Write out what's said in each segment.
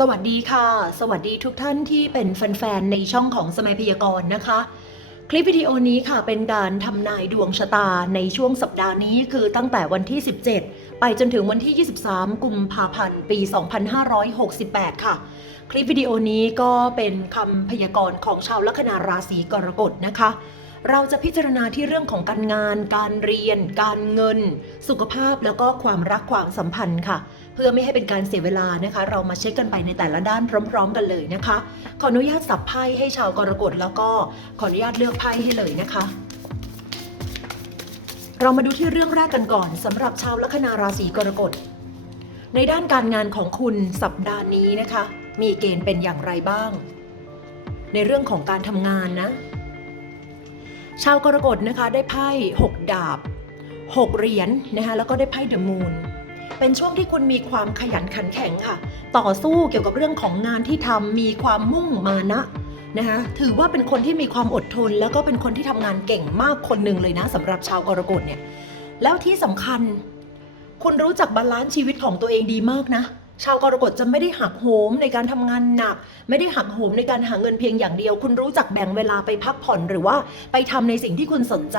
สวัสดีค่ะ สวัสดีทุกท่านที่เป็นแฟนๆ ในช่องของสมัยพยากรณ์นะคะ คลิปวิดีโอนี้ค่ะเป็นการทำนายดวงชะตาในช่วงสัปดาห์นี้คือตั้งแต่วันที่ 17 ไปจนถึงวันที่ 23 กุมภาพันธ์ ปี 2568 ค่ะ คลิปวิดีโอนี้ก็เป็นคำพยากรณ์ของชาวลัคนาราศีกรกฎนะคะ เราจะพิจารณาที่เรื่องของการงาน การเรียน การเงิน สุขภาพแล้วก็ความรักความสัมพันธ์ค่ะ เพื่อไม่ให้เป็นการเสียเวลานะคะ เรามาเช็คกันไปในแต่ละด้านพร้อม ๆ กันเลยนะคะ ขออนุญาตสับไพ่ให้ชาวกรกฎแล้วก็ขออนุญาตเลือกไพ่ให้เลยนะคะ เรามาดูที่เรื่องแรกกันก่อนสำหรับชาวลัคนาราศีกรกฎในด้านการงานของคุณสัปดาห์นี้นะคะ มีเกณฑ์เป็นอย่างไรบ้าง ในเรื่องของการทำงานนะ ชาวกรกฎนะคะได้ไพ่6ดาบ 6 เหรียญนะคะแล้วก็ได้ไพ่เดอะมูน เป็นช่วงที่คุณมีความขยันขันแข็งค่ะ ต่อสู้เกี่ยวกับเรื่องของงานที่ทำมีความมุ่งมานะนะคะถือว่าเป็นคนที่มีความอดทน แล้วก็เป็นคนที่ทำงานเก่งมากคนหนึ่งเลยนะสำหรับชาวกรกฎเนี่ยแล้วที่สำคัญ คุณรู้จักบาลานซ์ชีวิตของตัวเองดีมากนะชาวกรกฎจะไม่ได้หักโหมในการทำงานหนัก ไม่ได้หักโหมในการหาเงินเพียงอย่างเดียว คุณรู้จักแบ่งเวลาไปพักผ่อนหรือว่าไปทำในสิ่งที่คุณสนใจ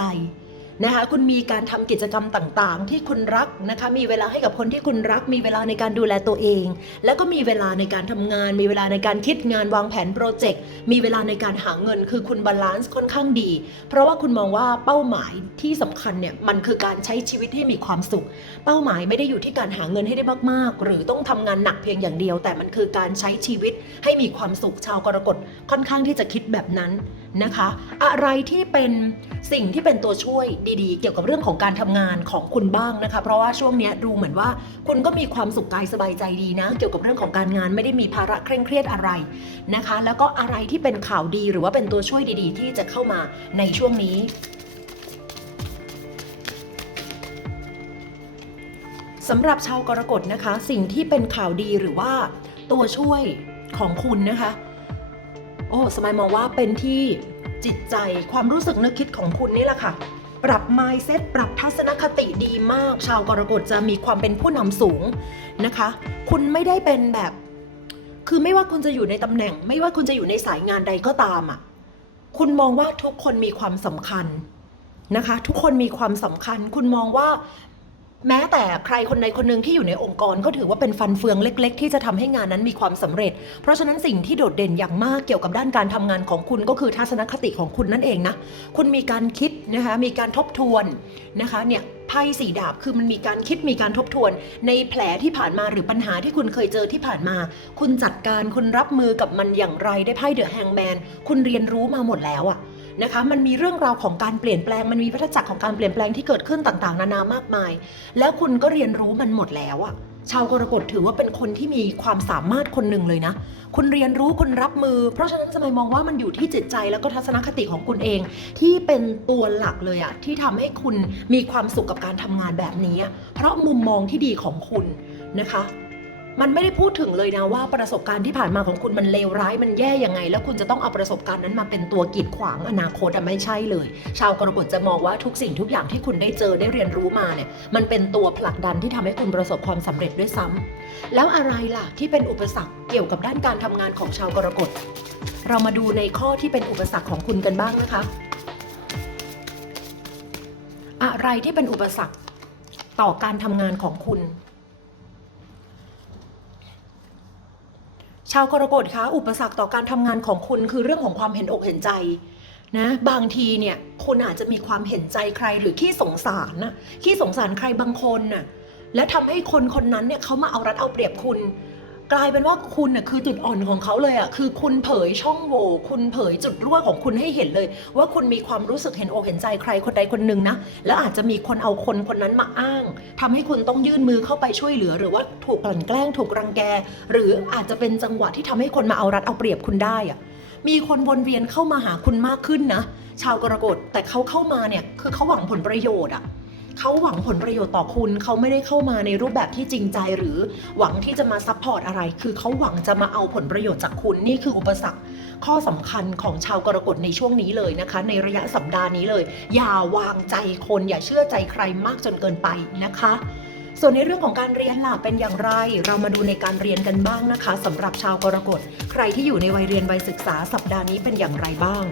นะคะคุณมีการทำกิจกรรมต่างๆ ที่คุณรักนะคะมีเวลาให้กับคนที่คุณรัก มีเวลาในการดูแลตัวเอง แล้วก็มีเวลาในการทำงาน มีเวลาในการคิดงานวางแผนโปรเจกต์มีเวลาในการหาเงินคือคุณบาลานซ์ค่อนข้างดี เพราะว่าคุณมองว่าเป้าหมายที่สำคัญเนี่ยมันคือการใช้ชีวิตให้มีความสุข เป้าหมายไม่ได้อยู่ที่การหาเงินให้ได้มากๆ หรือต้องทำงานหนักเพียงอย่างเดียว แต่มันคือการใช้ชีวิตให้มีความสุขชาวกรกฎค่อนข้างที่จะคิดแบบนั้นนะคะ อะไรที่เป็นสิ่งที่เป็นตัวช่วยดีๆ เกี่ยวกับเรื่องของการทำงานของคุณบ้างนะคะ เพราะว่าช่วงนี้ดูเหมือนว่าคุณก็มีความสุขกายสบายใจดีนะ เกี่ยวกับเรื่องของการงานไม่ได้มีภาระเคร่งเครียดอะไรนะคะ แล้วก็อะไรที่เป็นข่าวดีหรือว่าเป็นตัวช่วยดีๆ ที่จะเข้ามาในช่วงนี้สำหรับชาวกรกฎนะคะ สิ่งที่เป็นข่าวดีหรือว่าตัวช่วยของคุณนะคะ อ้สมัยมองว่าเป็นที่จิตใจความรู้สึกนึกคิดของคุณนี่แหละค่ะ ปรับ mindset ปรับทัศนคติดีมาก ชาวกรกฎจะมีความเป็นผู้นำสูงนะคะ คุณไม่ได้เป็นแบบ คือไม่ว่าคุณจะอยู่ในตำแหน่ง ไม่ว่าคุณจะอยู่ในสายงานใดก็ตามอะคุณมองว่าทุกคนมีความสำคัญนะคะ ทุกคนมีความสำคัญ คุณมองว่า แม้แต่ใครคนใดคนหนึ่งที่อยู่ในองค์กรก็ถือว่าเป็นฟันเฟืองเล็ก ๆ ที่จะทำให้งานนั้นมีความสำเร็จ เพราะฉะนั้นสิ่งที่โดดเด่นอย่างมากเกี่ยวกับด้านการทำงานของคุณก็คือทัศนคติของคุณนั่นเองนะคุณมีการคิดนะคะมีการทบทวนนะคะเนี่ยไพ่สีดาบคือมันมีการคิดมีการทบทวน ในแผลที่ผ่านมาหรือปัญหาที่คุณเคยเจอที่ผ่านมา คุณจัดการคุณรับมือกับมันอย่างไรได้ไพ่เดอะแฮงแมนคุณเรียนรู้มาหมดแล้วอะ นะคะมันมีเรื่องราวของการเปลี่ยนแปลง มันมีวัฏจักรของการเปลี่ยนแปลงที่เกิดขึ้นต่างๆ นานามากมาย แล้วคุณก็เรียนรู้มันหมดแล้วอะชาวกรกฎถือว่าเป็นคนที่มีความสามารถคนหนึ่งเลยนะ คุณเรียนรู้คุณรับมือ เพราะฉะนั้นสมัยมองว่ามันอยู่ที่จิตใจแล้วก็ทัศนคติของคุณเอง ที่เป็นตัวหลักเลยอะที่ทำให้คุณมีความสุขกับการทำงานแบบนี้ เพราะมุมมองที่ดีของคุณนะคะ มันไม่ได้พูดถึงเลยนะว่าประสบการณ์ที่ผ่านมาของคุณมันเลวร้ายมันแย่ยังไง แล้วคุณจะต้องเอาประสบการณ์นั้นมาเป็นตัวกีดขวางอนาคตอะไม่ใช่เลย ชาวกรกฎจะมองว่าทุกสิ่งทุกอย่างที่คุณได้เจอได้เรียนรู้มาเนี่ยมันเป็นตัวผลักดันที่ทำให้คุณประสบความสำเร็จด้วยซ้ำแล้วอะไรล่ะที่เป็นอุปสรรคเกี่ยวกับด้านการทำงานของชาวกรกฎเรามาดูในข้อที่เป็นอุปสรรคของคุณกันบ้างนะคะ อะไรที่เป็นอุปสรรคต่อการทำงานของคุณ ชาวกรกฎคะอุปสรรคต่อการทำงานของคุณคือเรื่องของความเห็นอกเห็นใจนะบางทีเนี่ยคุณอาจจะมีความเห็นใจใครหรือขี้สงสารนะขี้สงสารใครบางคนน่ะและทำให้คนคนนั้นเนี่ยเขามาเอารัดเอาเปรียบคุณ กลายเป็นว่าคุณน่ะคือจุดอ่อนของเขาเลยอะคือคุณเผยช่องโหว่คุณเผยจุดรั่วของคุณให้เห็นเลย ว่าคุณมีความรู้สึกเห็นอกเห็นใจใครคนใดคนหนึ่งนะแล้วอาจจะมีคนเอาคนคนนั้นมาอ้างทำให้คุณต้องยื่นมือเข้าไปช่วยเหลือ หรือว่าถูกกลั่นแกล้งถูกรังแก หรืออาจจะเป็นจังหวะที่ทำให้คนมาเอารัดเอาเปรียบคุณได้อะมีคนวนเวียนเข้ามาหาคุณมากขึ้นนะชาวกรกฎแต่เขาเข้ามาเนี่ยคือเขาหวังผลประโยชน์อะ เขาหวังผลประโยชน์ต่อคุณ เขาไม่ได้เข้ามาในรูปแบบที่จริงใจหรือหวังที่จะมาซัพพอร์ตอะไร คือเขาหวังจะมาเอาผลประโยชน์จากคุณนี่คืออุปสรรคข้อสำคัญของชาวกรกฎในช่วงนี้เลยนะคะ ในระยะสัปดาห์นี้เลย อย่าวางใจคนอย่าเชื่อใจใครมากจนเกินไปนะคะ ส่วนในเรื่องของการเรียนล่ะเป็นอย่างไร เรามาดูในการเรียนกันบ้างนะคะสำหรับชาวกรกฎใครที่อยู่ในวัยเรียนวัยศึกษาสัปดาห์นี้เป็นอย่างไรบ้าง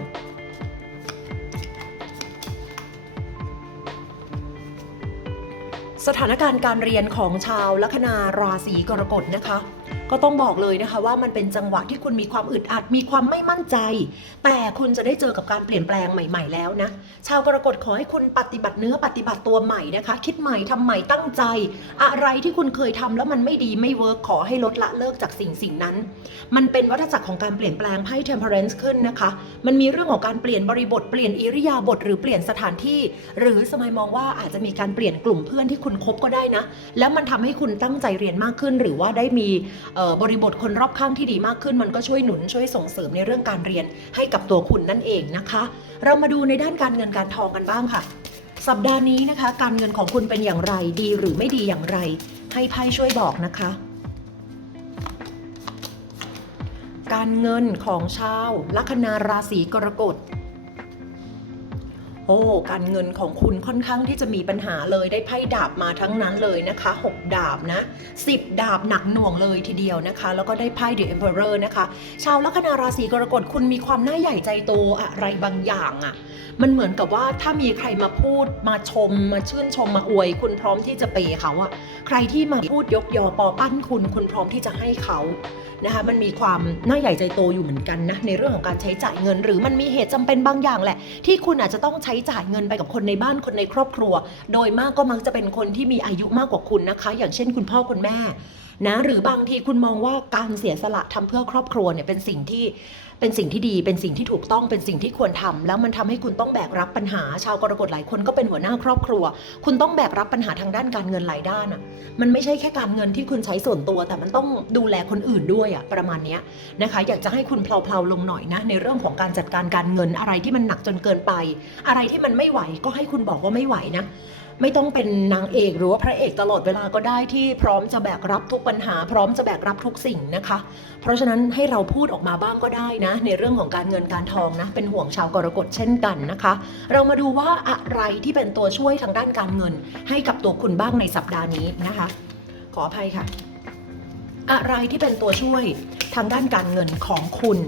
สถานการณ์การเรียนของชาวลัคนาราศีกรกฎนะคะ ก็ต้องบอกเลยนะคะว่ามันเป็นจังหวะที่คุณมีความอึดอัดมีความไม่มั่นใจ แต่คุณจะได้เจอกับการเปลี่ยนแปลงใหม่ ๆ แล้วนะ ชาวกรกฎขอให้คุณปฏิบัติเนื้อปฏิบัติตัวใหม่นะคะ คิดใหม่ทำใหม่ตั้งใจ อะไรที่คุณเคยทำแล้วมันไม่ดีไม่เวิร์กขอให้ลดละเลิกจากสิ่งสิ่งนั้น มันเป็นวัฏจักรของการเปลี่ยนแปลงไพ่ temperance ขึ้นนะคะ มันมีเรื่องของการเปลี่ยนบริบทเปลี่ยนอิริยาบถหรือเปลี่ยนสถานที่ หรือสมัยมองว่าอาจจะมีการเปลี่ยนกลุ่มเพื่อนที่คุณคบก็ได้นะ แล้วมันทำให้คุณตั้งใจเรียนมากขึ้น หรือว่าได้มีบริบทคนรอบข้างที่ดีมากขึ้น มันก็ช่วยหนุนช่วยส่งเสริมในเรื่องการเรียนให้กับตัวคุณนั่นเองนะคะ เรามาดูในด้านการเงินการทองกันบ้างค่ะ สัปดาห์นี้นะคะ การเงินของคุณเป็นอย่างไรดีหรือไม่ดีอย่างไร ให้ไพ่ช่วยบอกนะคะ การเงินของชาวลัคนาราศีกรกฎ โอ้การเงินของคุณค่อนข้างที่จะมีปัญหาเลยได้ไพ่ดาบมาทั้งนั้นเลยนะคะ 6 ดาบนะ10 ดาบหนักหน่วงเลยทีเดียวนะคะ แล้วก็ได้ไพ่ The Emperor นะคะ ชาวลัคนาราศีกรกฎคุณมีความน่าใหญ่ใจโตอะไรบางอย่างอะ่ะมันเหมือนกับว่าถ้ามีใครมาพูดมาชม มาชื่นชมมาอวย คุณพร้อมที่จะเปย์เขาอะใครที่มาพูดยกยอปอปั้นคุณ คุณพร้อมที่จะให้เขานะคะมันมีความน่าใหญ่ใจโตอยู่เหมือนกันนะในเรื่องของการใช้จ่ายเงิน หรือมันมีเหตุจำเป็นบางอย่างแหละ ที่คุณอาจจะต้องใช้จ่ายเงินไปกับคนในบ้านคนในครอบครัว โดยมากก็มักจะเป็นคนที่มีอายุมากกว่าคุณนะคะ อย่างเช่น คุณพ่อคุณแม่นะหรือบางทีคุณมองว่าการเสียสละทำเพื่อครอบครัวเนี่ยเป็นสิ่งที่ เป็นสิ่งที่ดีเป็นสิ่งที่ถูกต้องเป็นสิ่งที่ควรทำแล้วมันทำให้คุณต้องแบกรับปัญหา ชาวกรกฎหลายคนก็เป็นหัวหน้าครอบครัว คุณต้องแบกรับปัญหาทางด้านการเงินหลายด้านอะมันไม่ใช่แค่การเงินที่คุณใช้ส่วนตัว แต่มันต้องดูแลคนอื่นด้วยอะประมาณนี้นะคะ อยากจะให้คุณเพลาๆลงหน่อยนะในเรื่องของการจัดการการเงินอะไรที่มันหนักจนเกินไป อะไรที่มันไม่ไหวก็ให้คุณบอกว่าไม่ไหวนะ ไม่ต้องเป็นนางเอกหรือว่าพระเอกตลอดเวลาก็ได้ที่พร้อมจะแบกรับทุกปัญหา พร้อมจะแบกรับทุกสิ่งนะคะ เพราะฉะนั้นให้เราพูดออกมาบ้างก็ได้นะ ในเรื่องของการเงินการทองนะ เป็นห่วงชาวกรกฎเช่นกันนะคะ เรามาดูว่าอะไรที่เป็นตัวช่วยทางด้านการเงิน ให้กับตัวคุณบ้างในสัปดาห์นี้นะคะ ขออภัยค่ะ อะไรที่เป็นตัวช่วยทางด้านการเงินของคุณ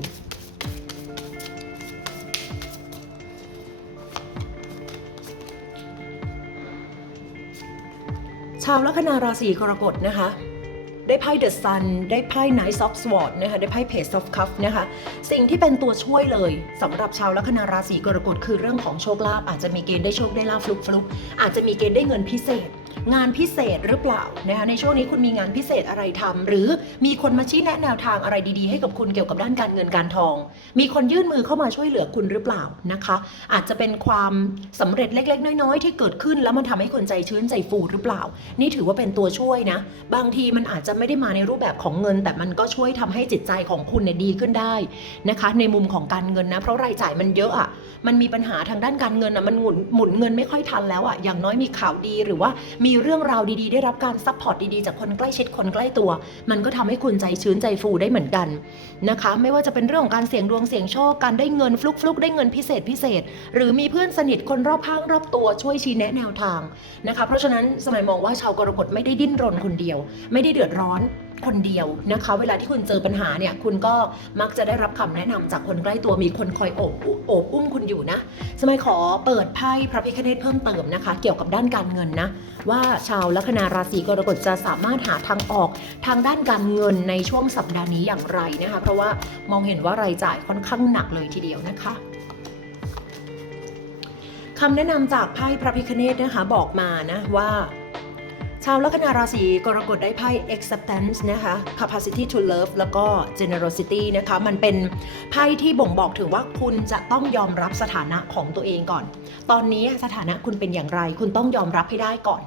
ชาวลัคนาราศีกรกฎนะคะ ได้ไพ่ The Sun ได้ไพ่ Knight of Swords นะคะได้ไพ่ Page of Cups นะคะ สิ่งที่เป็นตัวช่วยเลยสำหรับชาวลัคนาราศีกรกฎคือเรื่องของโชคลาภอาจจะมีเกณฑ์ได้โชคได้ลาภฟลุกฟลุกอาจจะมีเกณฑ์ได้เงินพิเศษ งานพิเศษหรือเปล่านะคะในช่วงนี้คุณมีงานพิเศษอะไรทำหรือมีคนมาชี้แนะแนวทางอะไรดีๆ ให้กับคุณเกี่ยวกับด้านการเงินการทอง มีคนยื่นมือเข้ามาช่วยเหลือคุณหรือเปล่านะคะ อาจจะเป็นความสำเร็จเล็ก ๆ น้อยๆ ที่เกิดขึ้น แล้วมันทำให้คนใจชื้นใจฟูหรือเปล่า นี่ถือว่าเป็นตัวช่วยนะ บางทีมันอาจจะไม่ได้มาในรูปแบบของเงิน แต่มันก็ช่วยทำให้จิตใจของคุณเนี่ยดีขึ้นได้นะคะ ในมุมของการเงินนะ เพราะรายจ่ายมันเยอะอะ มันมีปัญหาทางด้านการเงินอะมันหมุนหมุนเงินไม่ค่อยทันแล้วอะอย่างน้อยมีข่าวดีหรือว่ามีเรื่องราวดีๆ ได้รับการซัพพอร์ตดีๆ จากคนใกล้ชิดคนใกล้ตัว มันก็ทำให้คุณใจชื้นใจฟูได้เหมือนกันนะคะ ไม่ว่าจะเป็นเรื่องของการเสี่ยงดวงเสี่ยงโชคการได้เงินฟลุกฟลุกได้เงินพิเศษพิเศษ หรือมีเพื่อนสนิทคนรอบข้างรอบตัวช่วยชี้แนะแนวทางนะคะ เพราะฉะนั้นสมัยมองว่าชาวกรกฎไม่ได้ดิ้นรนคนเดียว ไม่ได้เดือดร้อน คนเดียวนะคะ เวลาที่คุณเจอปัญหาเนี่ยคุณก็มักจะได้รับคำแนะนำจากคนใกล้ตัวมีคนคอยโอบโอบอุ้มคุณอยู่นะสมัยขอเปิดไพ่พระพิคเนตเพิ่มเติมนะคะ เกี่ยวกับด้านการเงินนะ ว่าชาวลัคนาราศีกรกฎจะสามารถหาทางออกทางด้านการเงินในช่วงสัปดาห์นี้อย่างไรนะคะ เพราะว่ามองเห็นว่ารายจ่ายค่อนข้างหนักเลยทีเดียวนะคะคำแนะนำจากไพ่พระพิคเนตนะคะบอกมานะว่า ชาวลัคนาราศีกรกฎได้ไพ่ acceptance นะคะ capacity to love แล้วก็ generosity นะคะ มันเป็นไพ่ที่บ่งบอกถึงว่าคุณจะต้องยอมรับสถานะของตัวเองก่อน ตอนนี้สถานะคุณเป็นอย่างไร คุณต้องยอมรับให้ได้ก่อน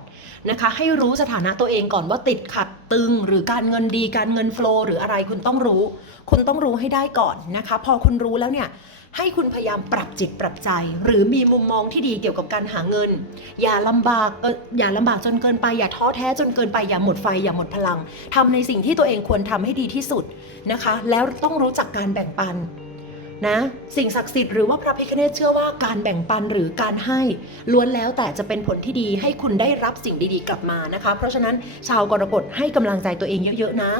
นะคะ ให้รู้สถานะตัวเองก่อนว่าติดขัดตึง หรือการเงินดีการเงินโฟลหรืออะไรคุณต้องรู้ คุณต้องรู้ให้ได้ก่อนนะคะ พอคุณรู้แล้วเนี่ย ให้คุณพยายามปรับจิตปรับใจ หรือมีมุมมองที่ดีเกี่ยวกับการหาเงิน อย่าลำบากเอออย่าลำบากจนเกินไป อย่าท้อแท้จนเกินไปอย่าหมดไฟอย่าหมดพลังทำในสิ่งที่ตัวเองควรทำให้ดีที่สุดนะคะ แล้วต้องรู้จักการแบ่งปันนะสิ่งศักดิ์สิทธิ์หรือว่าพระพิฆเนศเชื่อว่าการแบ่งปันหรือการให้ล้วนแล้วแต่จะเป็นผลที่ดีให้คุณได้รับสิ่งดีๆ กลับมานะคะ เพราะฉะนั้นชาวกรกฎให้กำลังใจตัวเองเยอะๆนะ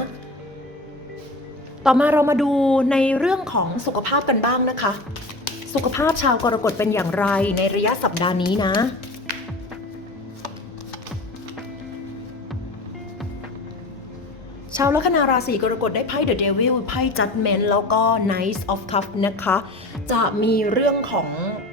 ต่อมาเรามาดูในเรื่องของสุขภาพกันบ้างนะคะ สุขภาพชาวกรกฎเป็นอย่างไรในระยะสัปดาห์นี้นะ ชาวลัคนาราศีกรกฎได้ไพ่ The Devil ไพ่ Judgment แล้วก็ Knight of Cups นะคะ จะมีเรื่องของ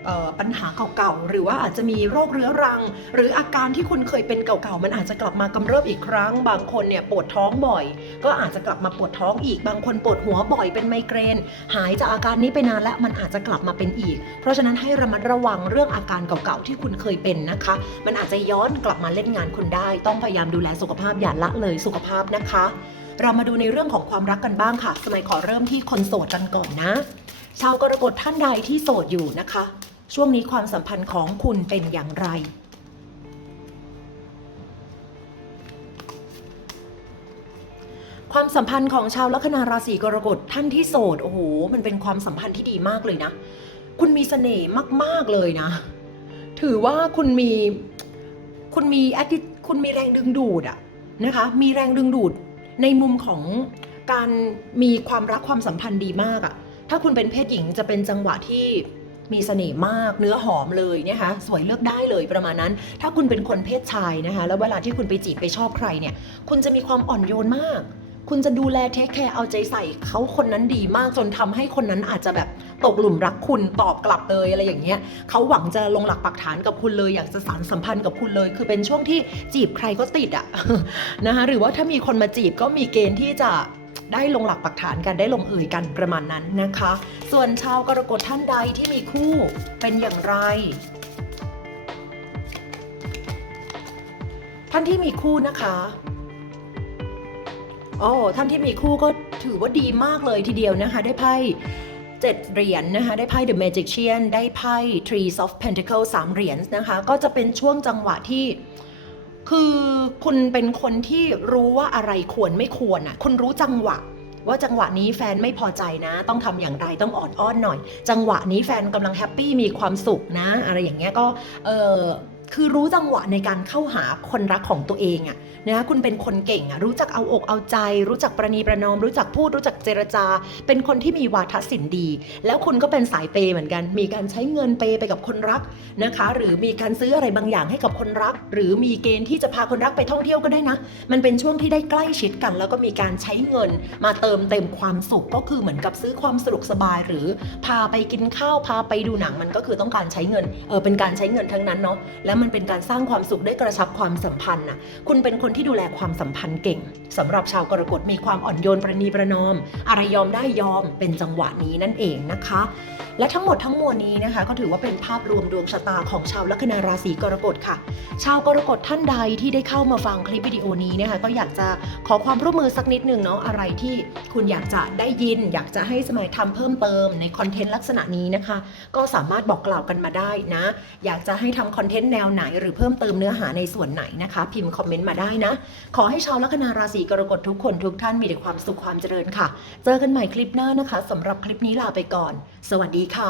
ออปัญหาเก่าๆ หรือว่าอาจจะมีโรคเรื้อรัง หรืออาการที่คุณเคยเป็นเก่าๆ มันอาจจะกลับมากำเริบอีกครั้ง บางคนเนี่ยปวดท้องบ่อย ก็อาจจะกลับมาปวดท้องอีก บางคนปวดหัวบ่อยเป็นไมเกรน หายจากอาการนี้ไปนานแล้วมันอาจจะกลับมาเป็นอีก เพราะฉะนั้นให้ระมัดระวังเรื่องอาการเก่าๆ ที่คุณเคยเป็นนะคะ มันอาจจะย้อนกลับมาเล่นงานคุณได้ ต้องพยายามดูแลสุขภาพอย่าละเลยสุขภาพนะคะ เรามาดูในเรื่องของความรักกันบ้างค่ะ สมัยขอเริ่มที่คนโสดกันก่อนนะ ชาวกรกฎท่านใดที่โสดอยู่นะคะ ช่วงนี้ความสัมพันธ์ของคุณเป็นอย่างไร ความสัมพันธ์ของชาวลัคนาราศีกรกฎท่านที่โสดโอ้โหมันเป็นความสัมพันธ์ที่ดีมากเลยนะ คุณมีเสน่ห์มาก ๆ เลยนะ ถือว่าคุณมีคุณมีแอดคุณมีแรงดึงดูดอะนะคะ มีแรงดึงดูด ในมุมของการมีความรักความสัมพันธ์ดีมากอะถ้าคุณเป็นเพศหญิงจะเป็นจังหวะที่มีเสน่ห์มากเนื้อหอมเลยนะคะสวยเลือกได้เลยประมาณนั้น ถ้าคุณเป็นคนเพศชายนะคะ แล้วเวลาที่คุณไปจีบไปชอบใครเนี่ย คุณจะมีความอ่อนโยนมาก คุณจะดูแลเทคแคร์เอาใจใส่เขาคนนั้นดีมากจนทำให้คนนั้นอาจจะแบบ ตกหลุมรักคุณตอบกลับเลยอะไรอย่างเงี้ยเขาหวังจะลงหลักปักฐานกับคุณเลยอยากจะสานสัมพันธ์กับคุณเลย คือเป็นช่วงที่จีบใครก็ติดอะนะคะหรือว่าถ้ามีคนมาจีบก็มีเกณฑ์ที่จะได้ลงหลักปักฐานกันได้ลงเอ่ยกันประมาณนั้นนะคะ ส่วนชาวกรกฎท่านใดที่มีคู่เป็นอย่างไร ท่านที่มีคู่นะคะโอ้ท่านที่มีคู่ก็ถือว่าดีมากเลยทีเดียวนะคะ ได้ไพ่ เจ็ดเหรียญนะคะ ได้ไพ่ The Magician ได้ไพ่ Trees of Pentacles สามเหรียญนะคะ ก็จะเป็นช่วงจังหวะที่ คือคุณเป็นคนที่รู้ว่าอะไรควรไม่ควรอะ คุณรู้จังหวะว่าจังหวะนี้แฟนไม่พอใจนะ ต้องทำอย่างไรต้องออดอ้อนหน่อย จังหวะนี้แฟนกำลังแฮปปี้มีความสุขนะ อะไรอย่างเงี้ยก็เออ คือรู้จังหวะในการเข้าหาคนรักของตัวเองอะนะคุณเป็นคนเก่งอะรู้จักเอาอกเอาใจ รู้จักประนีประนอม รู้จักพูดรู้จักเจรจา เป็นคนที่มีวาทศิลป์ดี แล้วคุณก็เป็นสายเปย์เหมือนกัน มีการใช้เงินเปย์ไปกับคนรักนะคะ หรือมีการซื้ออะไรบางอย่างให้กับคนรัก หรือมีเกณฑ์ที่จะพาคนรักไปท่องเที่ยวก็ได้นะ มันเป็นช่วงที่ได้ใกล้ชิดกัน แล้วก็มีการใช้เงิน มาเติมเต็มความสุขก็คือเหมือนกับซื้อความสะดวกสบาย หรือพาไปกินข้าวพาไปดูหนังมันก็คือต้องการใช้เงินเออเป็นการใช้เงินทั้งนั้นเนาะแล้วมันเป็นการสร้างความสุขได้กระชับความสัมพันธ์น่ะคุณเป็นคนที่ดูแลความสัมพันธ์เก่งสำหรับชาวกรกฎมีความอ่อนโยนประนีประนอม อะไรยอมได้ยอมเป็นจังหวะนี้นั่นเองนะคะ และทั้งหมดทั้งมวลนี้นะคะ ก็ถือว่าเป็นภาพรวมดวงชะตาของชาวลัคนาราศีกรกฎค่ะ ชาวกรกฎท่านใดที่ได้เข้ามาฟังคลิปวิดีโอนี้นะคะ ก็อยากจะขอความร่วมมือสักนิดหนึ่งเนาะอะไรที่คุณอยากจะได้ยิน อยากจะให้สมัยทำเพิ่มเติมในคอนเทนต์ลักษณะนี้นะคะ ก็สามารถบอกกล่าวกันมาได้นะ อยากจะให้ทำคอนเทนต์แนวไหน หรือเพิ่มเติมเนื้อหาในส่วนไหนนะคะ พิมพ์คอมเมนต์มาได้นะ ขอให้ชาวลัคนาราศีกรกฎทุกคนทุกท่านมีแต่ความสุขความเจริญค่ะ เจอกันใหม่คลิปหน้านะคะสำหรับคลิปนี้ลาไปก่อน สวัสดีค่ะ